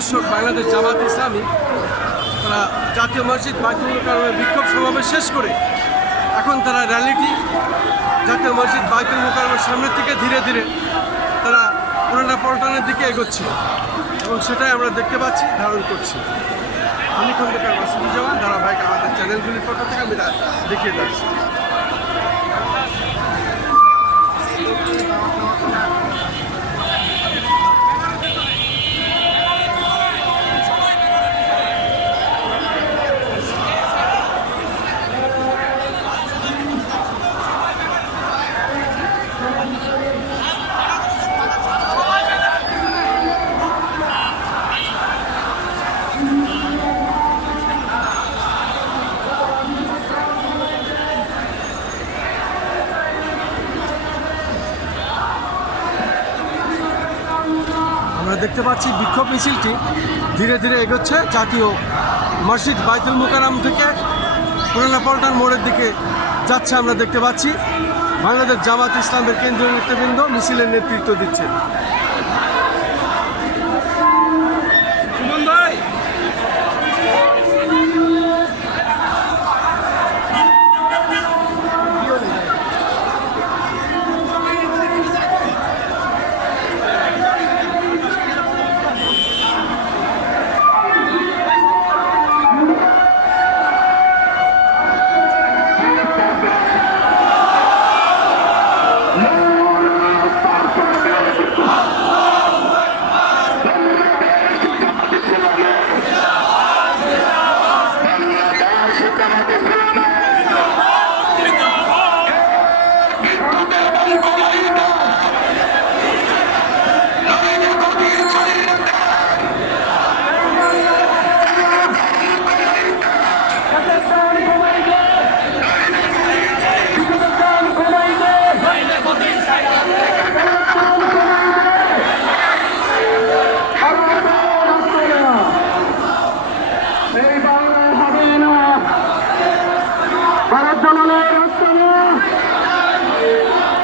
দর্শক, বাংলাদেশ জামাত ইসলামী তারা জাতীয় মসজিদ বাইতুল মোকাররমে বিক্ষোভ সমাবেশ শেষ করে এখন তারা র্যালিটি জাতীয় মসজিদ বাইতুল মোকাররমের সামনের থেকে ধীরে ধীরে তারা পুরানা পল্টনের দিকে এগোচ্ছে এবং সেটাই আমরা দেখতে পাচ্ছি, ধারণ করছি। আমি খন্দকার মাসুদুজ্জামান, ধারাবাহিক আমাদের চ্যানেলগুলির পক্ষ থেকে আমি দেখিয়ে যাচ্ছি। আমরা দেখতে পাচ্ছি বিক্ষোভ মিছিলটি ধীরে ধীরে এগোচ্ছে জাতীয় মসজিদ বাইতুল মোকাররম থেকে পুরানা পল্টন মোড়ের দিকে যাচ্ছে। আমরা দেখতে পাচ্ছি বাংলাদেশ জামাত ইসলামের কেন্দ্রীয় নেতৃবৃন্দ মিছিলের নেতৃত্ব দিচ্ছে।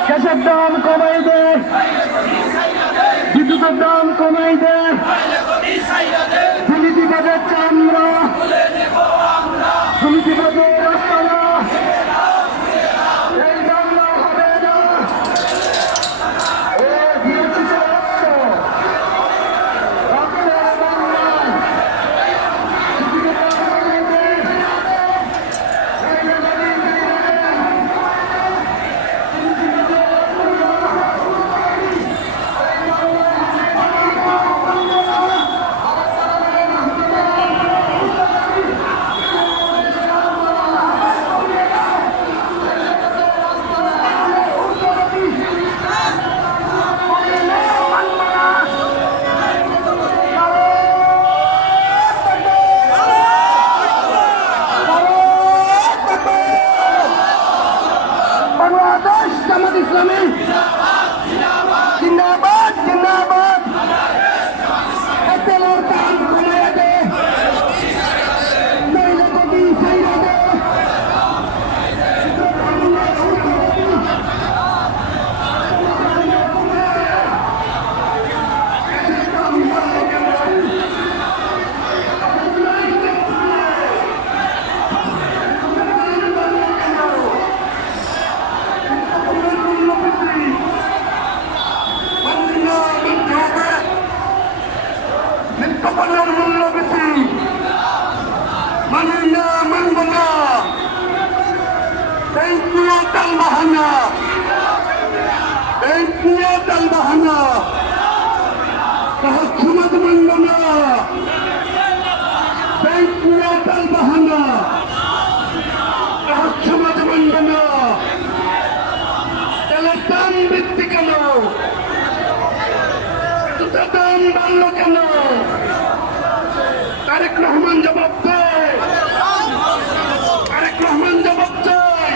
গ্যাসের দাম কমাই দে, বিদ্যুতের দাম কমাই দে, দুর্নীতি বাজার চামড়া, দুর্নীতি বাজার রাস্তারা, এই বাংলা হবে না। বাংলাদেশ জামাত ইসলামী জিন্দাবাদ জিন্দাবাদ। তেলের দাম কমিয়ে দে, নইলে গদি ছাইড়া দে। মূল্য বৃদ্ধি মানি না, মানব না। এই প্রিয় তাল বাহানা, এই প্রিয় তাল বাহানা তাহার সমাজ মানব না। এই প্রিয় তাল বাহানা তাহার সমাজ মানব না। তেলের দাম বৃদ্ধি কেন? জুতার দাম বাড়লো কেন? তারেক রহমান জবাব দেয়, তারেক রহমান জবাব দেয়।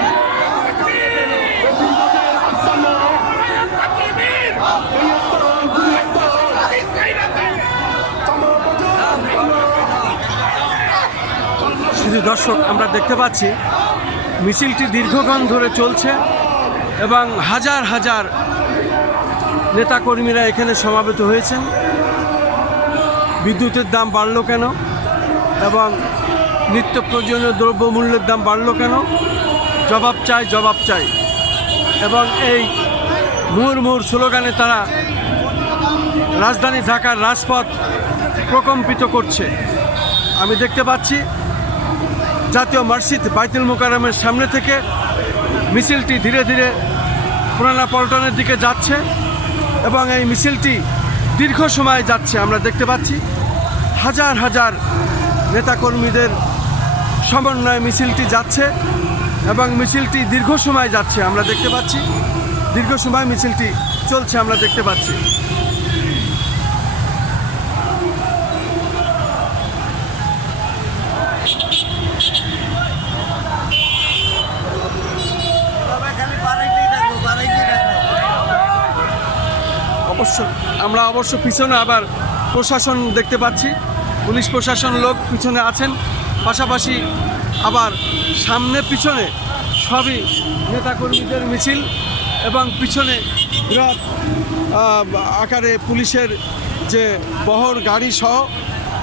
শুধু দর্শক, আমরা দেখতে পাচ্ছি মিছিলটি দীর্ঘক্ষণ ধরে চলছে এবং হাজার হাজার নেতাকর্মীরা এখানে সমাবেত হয়েছেন। বিদ্যুতের দাম বাড়লো কেন এবং নিত্য প্রয়োজনীয় দ্রব্যমূল্যের দাম বাড়লো কেন, জবাব চাই, জবাব চাই। এবং এই মুহুর্মুহুর স্লোগানে তারা রাজধানী ঢাকার রাজপথ প্রকম্পিত করছে। আমি দেখতে পাচ্ছি জাতীয় মসজিদ বাইতুল মোকাররমের সামনে থেকে মিছিলটি ধীরে ধীরে পুরানা পল্টনের দিকে যাচ্ছে এবং এই মিছিলটি দীর্ঘ সময় যাচ্ছে। আমরা দেখতে পাচ্ছি হাজার হাজার নেতাকর্মীদের সমন্বয়ে মিছিলটি যাচ্ছে এবং মিছিলটি দীর্ঘ সময় যাচ্ছে। আমরা দেখতে পাচ্ছি দীর্ঘ সময় মিছিলটি চলছে, আমরা দেখতে পাচ্ছি। আমরা অবশ্য পিছনে আবার প্রশাসন দেখতে পাচ্ছি, পুলিশ প্রশাসন লোক পিছনে আছেন, পাশাপাশি আবার সামনে পিছনে সবই নেতাকর্মীদের মিছিল এবং পিছনে বিরাট আকারে পুলিশের যে বহর গাড়ি সহ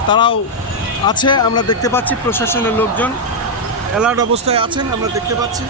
তারাও আছে। আমরা দেখতে পাচ্ছি প্রশাসনের লোকজন অ্যালার্ট অবস্থায় আছেন, আমরা দেখতে পাচ্ছি।